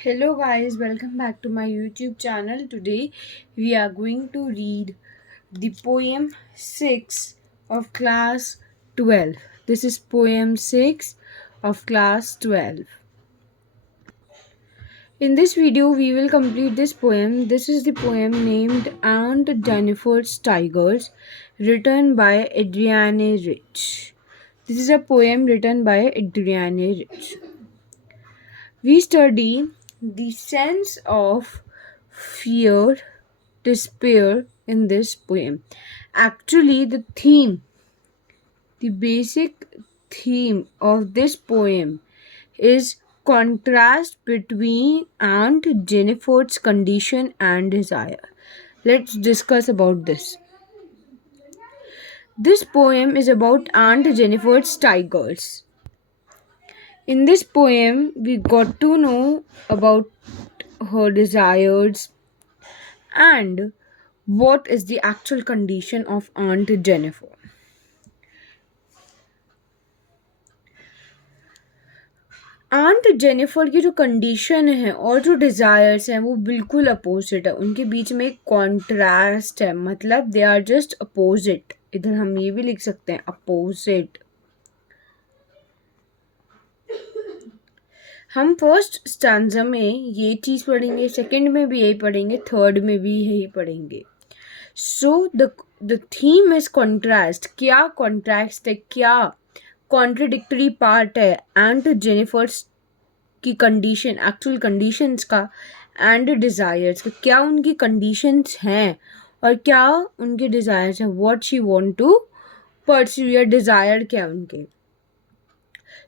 Hello guys, welcome back to my YouTube channel. Today we are going to read the poem 6 of class 12. This is poem 6 of class 12. In this video we will complete this poem. This is the poem named Aunt Jennifer's Tigers, written by Adrienne Rich. This is a poem written by Adrienne Rich. We study the sense of fear, despair in this poem. Actually, the basic theme of this poem is contrast between Aunt Jennifer's condition and desire. Let's discuss about this. This poem is about Aunt Jennifer's tigers. In this poem, we got to know about her desires and what is the actual condition of Aunt Jennifer. Aunt Jennifer की जो condition है और जो desires हैं वो बिल्कुल opposite है. उनके बीच में एक कॉन्ट्रास्ट है, मतलब दे आर जस्ट अपोजिट. इधर हम ये भी लिख सकते हैं अपोजिट. हम फर्स्ट स्टैंजा में ये चीज़ पढ़ेंगे, सेकंड में भी यही पढ़ेंगे, थर्ड में भी यही पढ़ेंगे. So the theme is contrast. क्या कॉन्ट्रास्ट है, क्या कॉन्ट्रडिक्टरी पार्ट है एंड जेनिफर्स की कंडीशन, एक्चुअल कंडीशंस का एंड डिज़ायर्स का. क्या उनकी कंडीशंस हैं और क्या उनके डिज़ायर्स हैं. What she want to pursue, या डिज़ायर क्या उनके.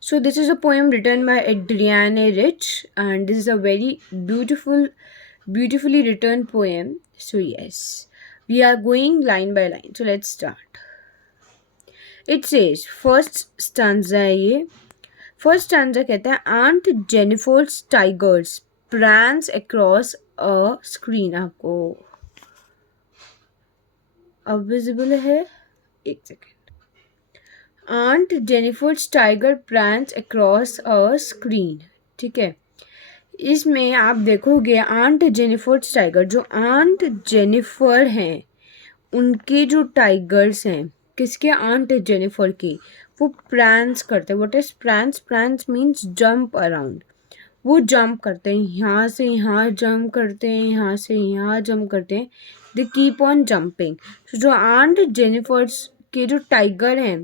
So this is a poem written by Adrienne Rich and this is a very beautifully written poem. So yes, we are going line by line. So let's start. It says, first stanza है ये. First stanza कहता है Aunt Jennifer's tigers prance across a screen. आपको अब visible है, एक second. Aunt Jennifer's tiger prance across a screen. ठीक है, इसमें आप देखोगे आंट जेनिफर्स टाइगर, जो आंट जेनिफर हैं उनके जो टाइगर्स हैं, किसके, आंट जेनिफर के, वो प्रैंस करते हैं. What is prance? Prance means jump around. वो जंप करते हैं, यहाँ से यहाँ जंप करते हैं, यहाँ से यहाँ जंप करते हैं. They keep on jumping. जो आंट जेनिफर्स के जो टाइगर हैं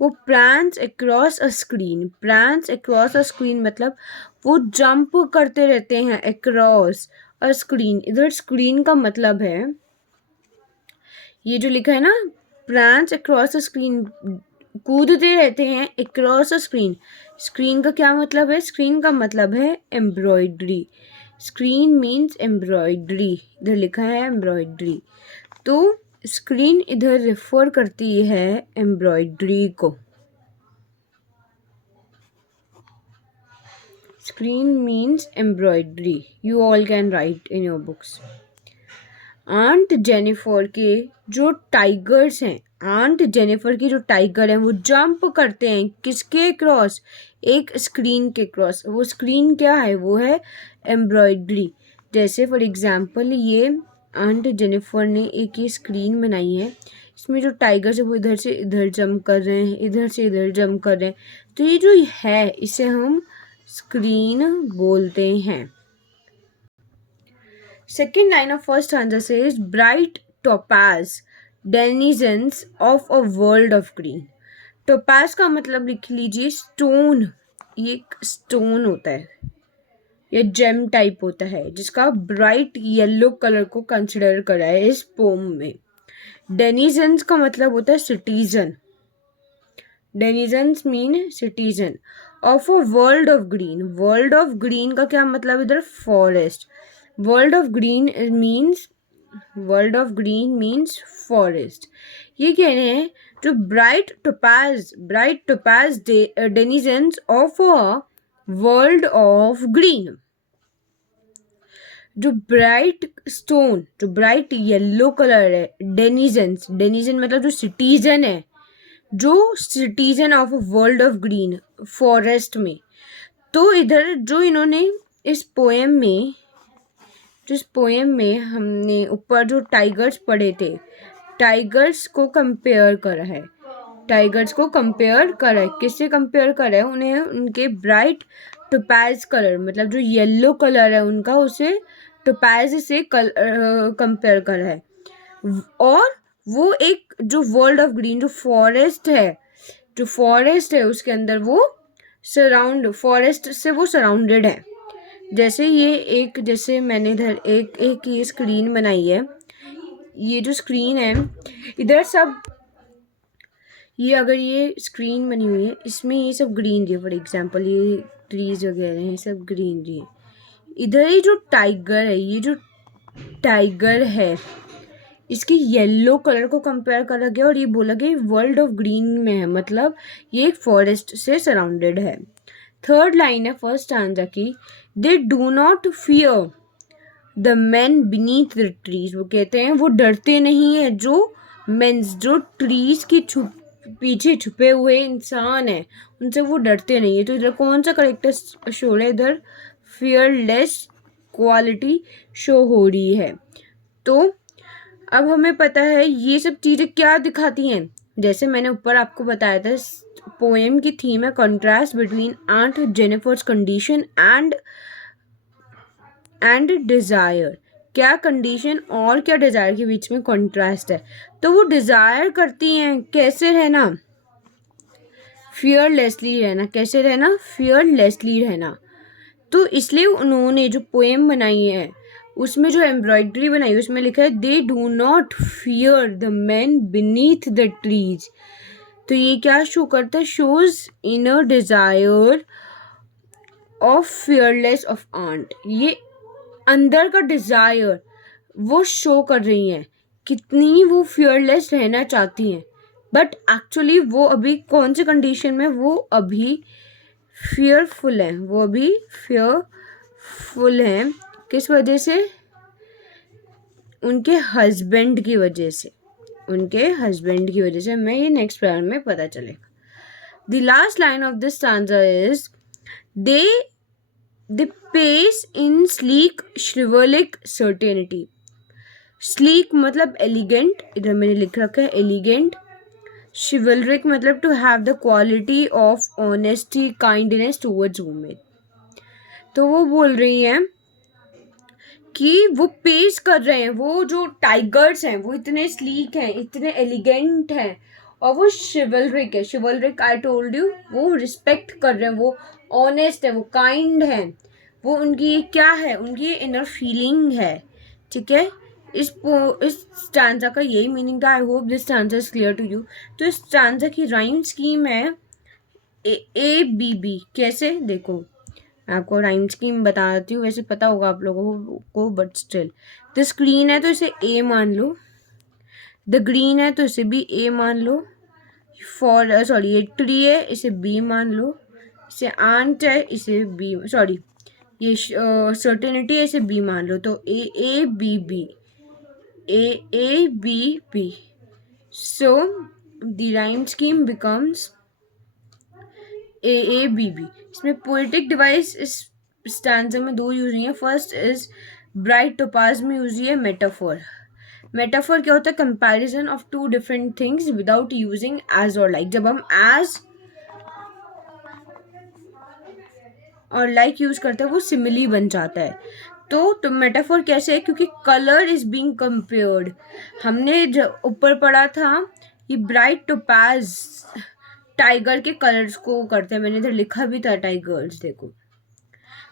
वो prance across a screen. Prance across a screen मतलब वो जंप करते रहते हैं अक्रॉस अ स्क्रीन. इधर स्क्रीन का मतलब है ये जो लिखा है ना, प्रैंस अक्रॉस अ स्क्रीन, कूदते रहते हैं अक्रॉस अ स्क्रीन. स्क्रीन का क्या मतलब है? स्क्रीन का मतलब है एम्ब्रॉयडरी. स्क्रीन मीन्स एम्ब्रॉयडरी, इधर लिखा है एम्ब्रॉयडरी. तो स्क्रीन इधर रेफर करती है एम्ब्रॉयडरी को. Screen means embroidery. You all can write in your books. Aunt Jennifer के जो टाइगर्स हैं, आंट जेनिफर के जो टाइगर हैं वो जंप करते हैं किसके क्रॉस? एक स्क्रीन के क्रॉस. वो स्क्रीन क्या है? वो है एम्ब्रॉयडरी. जैसे फॉर एग्जांपल ये आंट जेनिफर ने एक ये स्क्रीन बनाई है, इसमें जो टाइगर्स है वो इधर से इधर जंप कर रहे हैं, इधर से इधर जंप कर रहे हैं. तो ये जो है इसे हम स्क्रीन बोलते हैं. Second line of first answer says bright topaz denizens of a world of green. Topaz का मतलब लिख लीजिए स्टोन. ये एक स्टोन होता है, ये जेम टाइप होता है जिसका ब्राइट येलो कलर को कंसिडर करा है इस पोम में. डेनिजन्स का मतलब होता है citizen. Denizens mean citizen of a world of green. World of green का क्या मतलब? इधर forest. World of green means forest. ये कह रहे हैं जो bright topaz denizens of a world of green. जो ब्राइट स्टोन, जो ब्राइट येलो कलर है, डेनिजन मतलब जो सिटीजन है, जो citizen of world of green forest में. तो इधर जो इन्होंने इस पोएम में हमने ऊपर जो टाइगर्स पढ़े थे, टाइगर्स को कंपेयर करा है। किससे कंपेयर करा है? उन्हें उनके ब्राइट टोपैज कलर, मतलब जो येलो कलर है उनका, उसे टोपैज से कंपेयर करा है। और वो एक जो वर्ल्ड ऑफ ग्रीन, जो फॉरेस्ट है उसके अंदर वो फॉरेस्ट से वो सराउंडेड है। जैसे मैंने इधर एक ये स्क्रीन बनाई है। ये जो स्क्रीन है, इधर सब ये अगर ये स्क्रीन बनी हुई है, इसमें ये सब ग्रीनरी है। फॉर एग्जांपल ये ट्रीज वगैरह हैं, सब ग्रीनरी है। इधर ये जो टाइगर है, इसकी येलो कलर को कंपेयर करा गया और ये बोला गया वर्ल्ड ऑफ ग्रीन में है, मतलब ये एक फॉरेस्ट से सराउंडेड है। थर्ड लाइन है फर्स्ट स्टैंजा की, दे do not fear the man beneath the trees. वो कहते हैं वो डरते नहीं है जो ट्रीज के पीछे छुपे हुए इंसान है, उनसे वो डरते नहीं है। तो इधर कौन सा करेक्टर शो हो रहा है? इधर फियरलेस क्वालिटी शो हो रही है। तो अब हमें पता है ये सब चीज़ें क्या दिखाती हैं। जैसे मैंने ऊपर आपको बताया था, पोएम की थीम है contrast between aunt Jennifer's condition and desire. क्या कंडीशन और क्या डिज़ायर के बीच में कंट्रास्ट है? तो वो डिज़ायर करती हैं कैसे रहना, फियरलेसली रहना। तो इसलिए उन्होंने जो पोएम बनाई है, उसमें जो एम्ब्रॉयडरी बनाई है, उसमें लिखा है they do not fear the man beneath the trees. तो ये क्या शो करता है? Shows inner desire of fearless of aunt. ये अंदर का डिजायर वो शो कर रही हैं, कितनी वो फियरलेस रहना चाहती हैं। बट एक्चुअली वो अभी कौन सी कंडीशन में? वो अभी फियरफुल हैं। किस वजह से? उनके हस्बैंड की वजह से। मैं ये नेक्स्ट पैरा में पता चलेगा। The last line of this stanza is they pace in sleek chivalric certainty. Sleek मतलब एलिगेंट, इधर मैंने लिख रखा है एलिगेंट। शिवलरिक मतलब to have the quality of honesty kindness towards women. तो वो बोल रही हैं कि वो पेश कर रहे हैं, वो जो टाइगर्स हैं वो इतने स्लीक हैं, इतने एलिगेंट हैं, और वो शिवलरिक आई टोल्ड यू, वो रिस्पेक्ट कर रहे हैं, वो ऑनेस्ट है, वो काइंड है, वो उनकी क्या है? उनकी इनर फीलिंग है। ठीक है, इस स्टैंजा का यही मीनिंग था। I hope this stanza is clear to you. तो इस स्टैंजा की राइम स्कीम है ABB। कैसे? देखो मैं आपको राइम स्कीम बताती हूँ, वैसे पता होगा आप लोगों को, बट स्टिल। द स्क्रीन है तो इसे A मान लो, द ग्रीन है तो इसे भी A मान लो, ये ट्री है इसे B मान लो, इसे आंट है इसे B, ये सर्टेनिटी है इसे B मान लो। तो AABB। So the rhyme scheme becomes AABB। इसमें पोएटिक डिवाइस इस स्टैंजा में दो यूज हुई है। फर्स्ट इज ब्राइट टोपाज में यूज हुई है मेटाफोर। मेटाफोर क्या होता है? Comparison of two different things without using as और लाइक। जब हम एज और लाइक यूज करते हैं वो सिमिली बन जाता है। तो मेटाफोर कैसे है? क्योंकि कलर इज बीइंग कंपेयर्ड। हमने जब ऊपर पढ़ा था ये ब्राइट टोपाज टाइगर के कलर्स को करते हैं, मैंने इधर लिखा भी था टाइगर्स, देखो।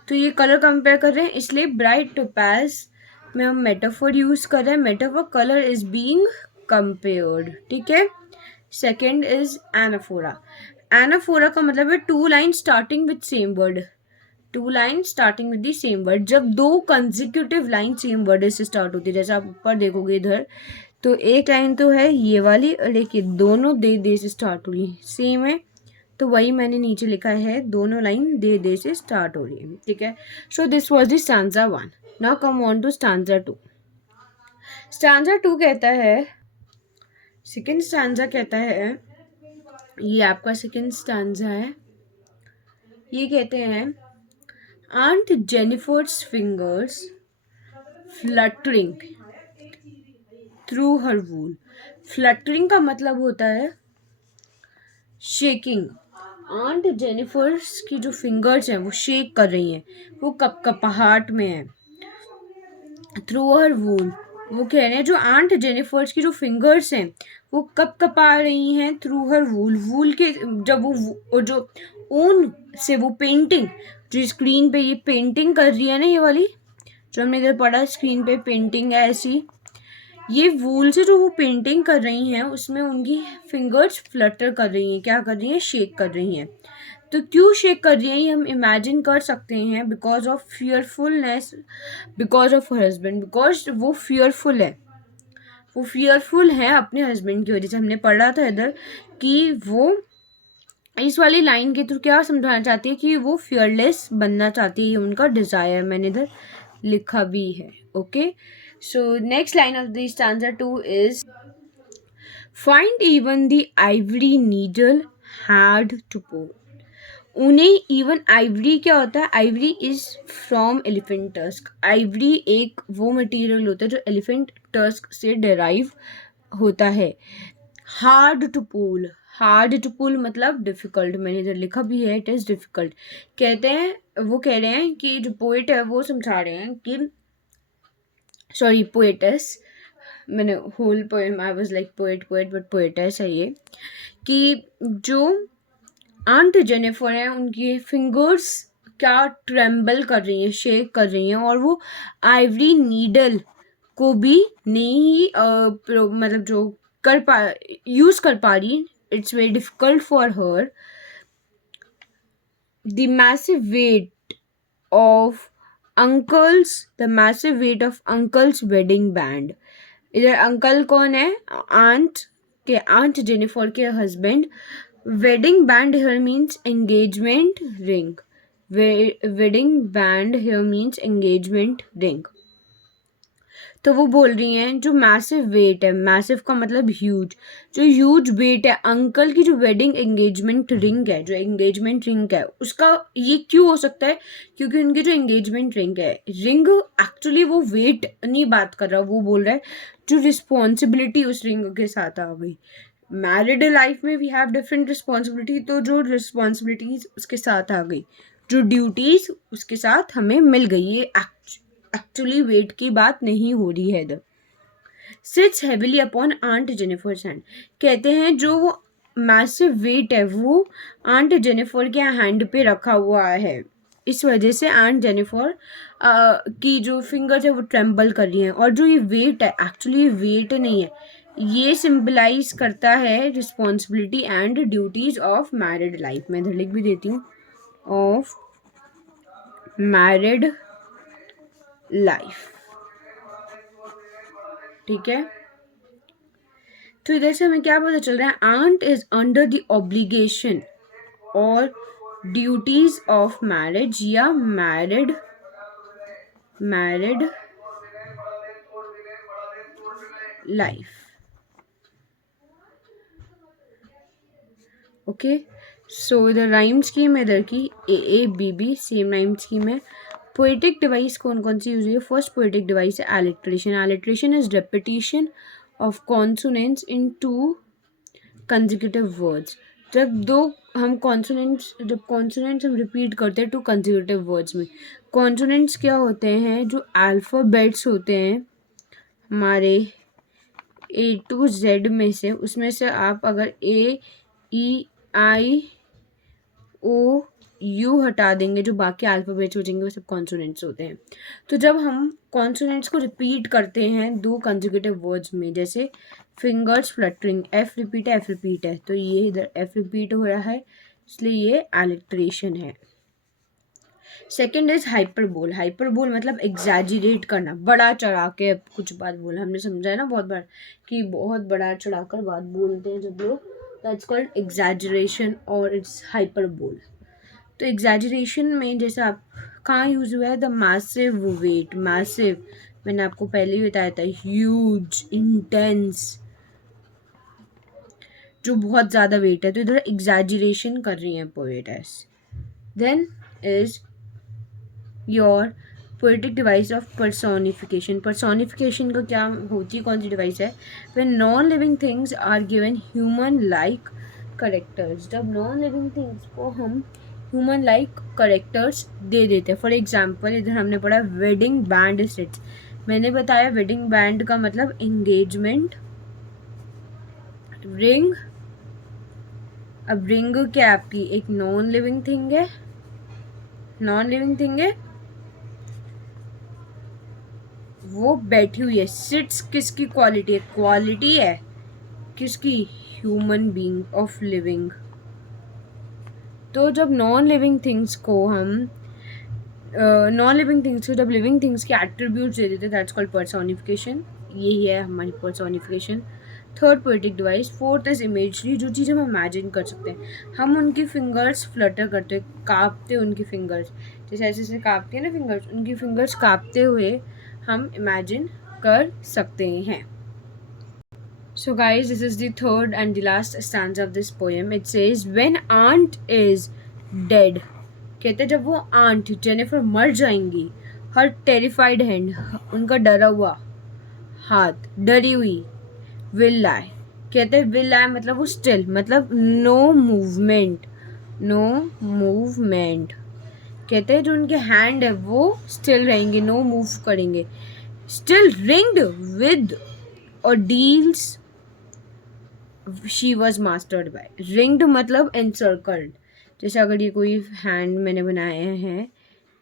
तो ये कलर कंपेयर कर रहे हैं, इसलिए ब्राइट टोपाज में हम मेटाफोर यूज कर रहे हैं। Metaphor colour is being compared. ठीक है। Second is anaphora. एनाफोरा का मतलब है two line starting with same word. जब दो कंसेक्यूटिव लाइन सेम वर्ड से स्टार्ट होती है, जैसे आप ऊपर देखोगे इधर, तो एक लाइन तो है ये वाली और एक ये, दोनों दे से स्टार्ट हो रही है, सेम है। तो वही मैंने नीचे लिखा है, दोनों लाइन दे से स्टार्ट हो रही है। ठीक है। So this was the stanza 1। Now come on to stanza 2। Stanza 2 कहता है, सेकेंड स्टैंजा कहता है, ये आपका सेकेंड स्टैंजा है। ये कहते हैं Aunt Jennifer's fingers fluttering through her wool. Fluttering का मतलब होता है शेकिंग. आंट जेनिफर्स की जो फिंगर्स हैं वो शेक कर रही हैं, वो कपकपाहट में है. थ्रू हर वूल, वो कह रहे हैं जो आंट जेनिफर्स की जो फिंगर्स हैं वो कपकपा रही हैं थ्रू हर वूल. वूल के जब वो जो ऊन से वो पेंटिंग, जो स्क्रीन पे ये पेंटिंग कर रही है ना, ये वाली जो हमने इधर पढ़ा स्क्रीन पे पेंटिंग है ऐसी, ये वूल से जो वो पेंटिंग कर रही हैं उसमें उनकी फिंगर्स फ्लटर कर रही हैं. क्या कर रही हैं? शेक कर रही हैं. तो क्यों शेक कर रही हैं ये हम इमेजिन कर सकते हैं. Because of fearfulness, because of her husband, because वो फियरफुल है, वो फियरफुल है अपने हस्बैंड की वजह से. हमने पढ़ा था इधर कि वो इस वाली लाइन के थ्रू क्या समझाना चाहती है कि वो फियरलेस बनना चाहती है, उनका डिज़ायर मैंने इधर लिखा भी है. Okay, so next line of the stanza 2 is find even the ivory needle had to pull. उन्हें इवन आइवरी क्या होता है? Ivory is from elephant tusk. Ivory एक वो मटेरियल होता है जो एलिफेंट टस्क से डेराइव होता है. Hard to pull, hard to pull मतलब डिफिकल्ट. मैंने इधर लिखा भी है, इट इज डिफिकल्ट. कहते हैं, वो कह रहे हैं कि जो पोएट है वो समझा रहे हैं कि, सॉरी पोएटेस, मैंने whole poem I was like poet but poetess है ये, कि जो आंट जेनिफर हैं उनकी फिंगर्स क्या ट्रेम्बल कर रही हैं, शेक कर रही हैं, और वो आइवरी नीडल को भी नहीं मतलब जो कर पा यूज कर पा रही. It's very difficult for her. The massive weight of the massive weight of uncle's wedding band. इधर अंकल कौन है? आंट जेनिफर के husband. Wedding band here means engagement ring. Wedding band here means engagement ring. तो वो बोल रही हैं जो मैसिव वेट है, मैसिव का मतलब ह्यूज, जो ह्यूज वेट है अंकल की जो वेडिंग एंगेजमेंट रिंग है, जो एंगेजमेंट रिंग है उसका, ये क्यों हो सकता है? क्योंकि उनकी जो एंगेजमेंट रिंग है, रिंग एक्चुअली वो वेट नहीं बात कर रहा, वो बोल रहा है जो रिस्पॉन्सिबिलिटी उस रिंग के साथ आ गई. मैरिड लाइफ में वी हैव डिफरेंट रिस्पॉन्सिबिलिटी, तो जो रिस्पॉन्सिबिलिटीज उसके साथ आ गई, जो ड्यूटीज उसके साथ हमें मिल गई, ये एक्चुअली वेट की बात नहीं हो रही है. इधर sits heavily upon aunt Jennifer's hand. कहते हैं जो वो मैसिव वेट है वो आंट जेनिफर के हैंड पे रखा हुआ है, इस वजह से आंट जेनिफर की जो फिंगर्स है वो ट्रेम्बल कर रही हैं. और जो ये वेट है एक्चुअली वेट नहीं है, ये सिंबलाइज करता है responsibility and duties of married life. मैं इधर लिख भी देती हूँ, ऑफ मैरिड लाइफ. ठीक है, तो इधर से हमें क्या पता चल रहा है? Aunt is under the obligation और ड्यूटीज ऑफ मैरिज या मैरिड लाइफ. ओके, सो इधर राइम स्कीम है इधर की A B B, same rhyme scheme है. पोएटिक डिवाइस कौन कौन सी यूज हुई है? फर्स्ट पोएटिक डिवाइस है alliteration. Alliteration is repetition of consonants in two consecutive words. जब कॉन्सोनेंट्स हम रिपीट करते हैं टू कंसेक्यूटिव वर्ड्स में. कॉन्सोनेंट्स क्या होते हैं? जो अल्फ़ाबेट्स होते हैं हमारे A to Z में से, उसमें से आप अगर A E I O U हटा देंगे, जो बाकी अल्फ़ाबेट्स हो जाएंगे वो सब कॉन्सोनेंट्स होते हैं. तो जब हम कॉन्सोनेंट्स को रिपीट करते हैं दो कंसेक्यूटिव वर्ड्स में, जैसे फिंगर्स फ्लटरिंग, एफ रिपीट है, तो ये इधर एफ रिपीट हो रहा है, इसलिए ये एलिट्रेशन है. Second is hyperbole. हाइपरबोल मतलब एग्जैजरेट करना, बड़ा चढ़ा के कुछ बात बोला. हमने समझा है ना बहुत बार कि बहुत बड़ा चढ़ाकर बात बोलते हैं जब लोग, दैट्स कॉल्ड एग्जैजरेशन और इट्स हाइपरबोल. तो एग्जैजरेशन में जैसे आप कहाँ यूज हुआ है? The massive wait. मैसिव मैंने आपको पहले ही बताया था, ह्यूज, इंटेंस, जो बहुत ज़्यादा वेट है, तो इधर एग्जैजरेशन कर रही हैं poetess. Then is your poetic device of personification. Personification का क्या होती है, कौन सी डिवाइस है? When non living things are given human like characters. जब नॉन लिविंग थिंग्स को हम ह्यूमन लाइक करेक्टर्स दे देते हैं। फॉर एग्जाम्पल इधर हमने पढ़ा वेडिंग बैंड सेट्स। मैंने बताया वेडिंग बैंड का मतलब एंगेजमेंट रिंग। अब रिंग क्या आपकी एक नॉन लिविंग थिंग है, नॉन लिविंग थिंग है, वो बैठी हुई है। सिट्स किसकी क्वालिटी है? क्वालिटी है किसकी? Human being of living. तो जब नॉन लिविंग थिंग्स को हम नॉन लिविंग थिंग्स को जब लिविंग थिंग्स के एट्रीब्यूट्स दे देते, दैट्स कॉल्ड पर्सोनिफिकेशन। यही है हमारी personification. Third poetic device. Fourth is imagery, जो चीज़ हम इमेजिन कर सकते हैं। हम उनकी फिंगर्स फ्लटर करते हैं, कांपते उनकी फिंगर्स, जैसे ऐसे ऐसे कांपती है ना फिंगर्स, उनकी फिंगर्स कांपते हुए हम इमेजिन कर सकते हैं। So guys, this is the third and the last stanza of this poem. It says, when aunt is dead, कहते जब वो आंट जेनिफर मर जाएंगी, हर टेरिफाइड हैंड, उनका डरा हुआ हाथ, डरी हुई, विल लाई। कहते विल लाई मतलब वो स्टिल, मतलब नो मूवमेंट, नो मूवमेंट। कहते हैं जो उनके हैंड है वो स्टिल रहेंगे, नो मूव करेंगे। Still ringed with ordeals she was mastered by. Ringed मतलब एनसर्कल्ड। जैसे अगर ये कोई हैंड मैंने बनाए हैं,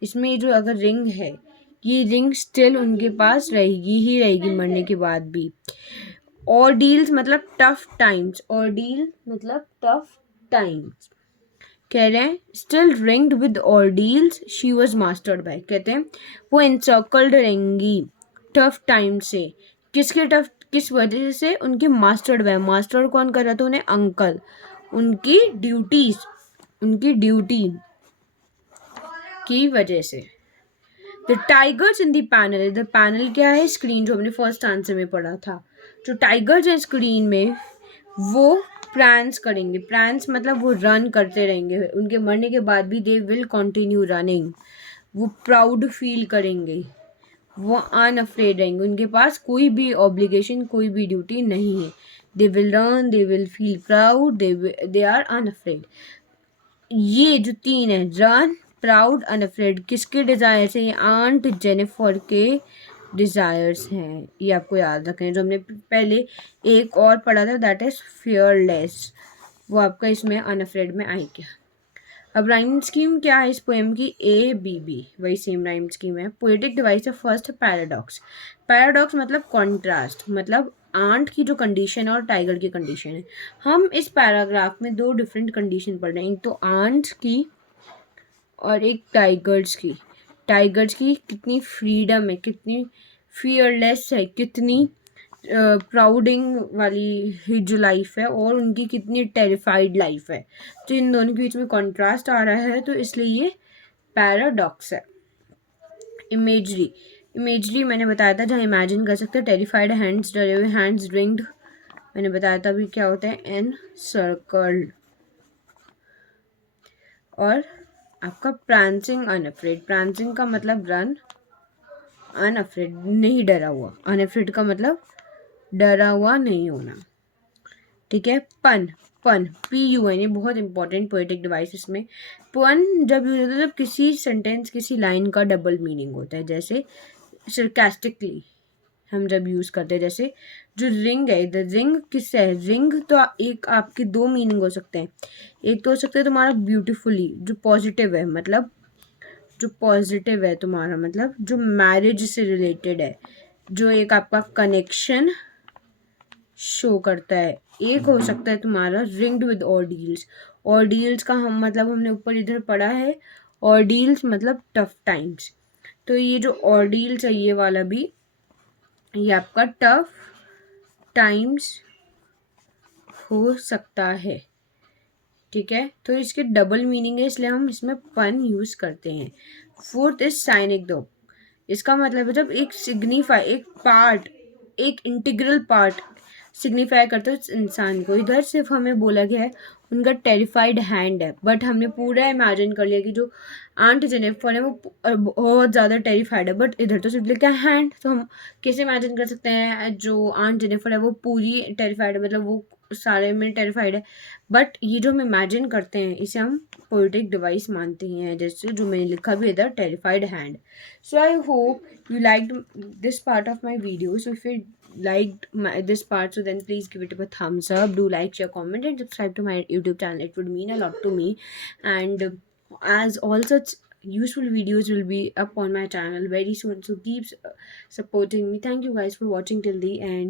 इसमें जो अगर रिंग है, ये रिंग स्टिल उनके पास रहेगी ही रहेगी मरने के बाद भी। ऑर्डील्स मतलब टफ टाइम्स, ऑर्डील मतलब टफ टाइम्स। कह रहे हैं still ringed with ordeals she was mastered by. कहते हैं वो एनसर्कल्ड रहेंगी टफ टाइम से। किसके टफ, किस वजह से? उनके मास्टर्ड बाय। मास्टर कौन कर रहा था उन्हें? अंकल। उनकी ड्यूटीज, उनकी ड्यूटी की वजह से। The tigers in the panel. The panel क्या है? स्क्रीन, जो हमने फर्स्ट आंसर में पढ़ा था। जो टाइगर्स हैं स्क्रीन में वो प्रैंस करेंगे। प्रैंस मतलब वो रन करते रहेंगे, उनके मरने के बाद भी दे विल कंटिन्यू रनिंग। वो प्राउड फील करेंगे, वो अनअफ्रेड रहेंगे, उनके पास कोई भी ऑब्लिगेशन, कोई भी ड्यूटी नहीं है। They will run, they will feel proud, they are unafraid. ये जो तीन है, रन, प्राउड, अनअफ्रेड, किसके डिज़ायर्स हैं? ये आंट जेनिफर के डिज़ायर्स हैं। ये आपको याद रखें। जो हमने पहले एक और पढ़ा था दैट इज़ फियरलेस, वो आपका इसमें अनअफ्रेड में आएगा। अब राइम स्कीम क्या है इस पोएम की? ए बी बी, वही सेम राइम स्कीम है। पोएटिक डिवाइस है फर्स्ट पैराडॉक्स। पैराडॉक्स मतलब कॉन्ट्रास्ट, मतलब आंट की जो कंडीशन है और टाइगर की कंडीशन है। हम इस पैराग्राफ में दो डिफरेंट कंडीशन पढ़ रहे हैं, एक तो आंट की और एक टाइगर्स की। टाइगर्स की कितनी फ्रीडम है, कितनी फियरलेस है, कितनी प्राउडिंग वाली जो लाइफ है, और उनकी कितनी टेरिफाइड लाइफ है। तो इन दोनों के बीच में कॉन्ट्रास्ट आ रहा है, तो इसलिए ये पैराडॉक्स है। इमेजरी, इमेजरी मैंने बताया था जहाँ इमेजिन कर सकते हैं। टेरिफाइड हैंड्स, डरे हुए हैंड्स। रिंग्ड मैंने बताया था भी क्या होता है, एन सर्कल्ड। और आपका प्रांसिंग अनअफ्रेड। प्रांसिंग का मतलब रन, अनअफ्रेड नहीं डरा हुआ। अनअफ्रेड का मतलब डरा हुआ नहीं होना। ठीक है। पन, पन PUN, ये बहुत इंपॉर्टेंट पोएटिक डिवाइस। इसमें पन जब यूज होता है जब किसी सेंटेंस, किसी लाइन का डबल मीनिंग होता है। जैसे सरकास्टिकली हम जब यूज़ करते हैं, जैसे जो रिंग है, द रिंग किससे है? रिंग तो एक आपके दो मीनिंग हो सकते हैं। एक तो हो सकता है तुम्हारा ब्यूटीफुली, जो पॉजिटिव है, मतलब जो पॉजिटिव है तुम्हारा, मतलब जो मैरिज से रिलेटेड है, जो एक आपका कनेक्शन शो करता है। एक हो सकता है तुम्हारा रिंग्ड विद ऑर्डील्स। ऑर्डील्स का हम मतलब हमने ऊपर इधर पढ़ा है, ऑर्डील्स मतलब टफ टाइम्स। तो ये जो ऑर्डील्स है ये वाला भी, ये आपका टफ टाइम्स हो सकता है। ठीक है, तो इसके डबल मीनिंग है, इसलिए हम इसमें पन यूज करते हैं। फोर्थ इज साइनिक दो। इसका मतलब है जब एक सिग्निफाई, एक पार्ट, एक इंटीग्रल पार्ट सिग्निफाई करते हो इंसान को। इधर सिर्फ हमें बोला गया है उनका टेरिफाइड हैंड है, बट हमने पूरा इमेजिन कर लिया कि जो आंट जेनिफर है वो बहुत ज़्यादा टेरिफाइड है, बट इधर तो सिर्फ लिखा है हैंड, तो हम कैसे इमेजिन कर सकते हैं जो आंट जेनिफर है वो पूरी टेरिफाइड है, मतलब वो सारे में टेरिफाइड है। बट ये जो हम इमेजिन करते हैं इसे हम पोएटिक डिवाइस मानते हैं, जैसे जो मैंने लिखा भी इधर terrified hand. So I hope you liked this part of my video. So if you liked this part, so then please give it a thumbs up. Do like, share, comment, and subscribe to my YouTube channel. It would mean a lot to me. And as all such useful videos will be up on my channel very soon, so keep supporting me. Thank you guys for watching till the end.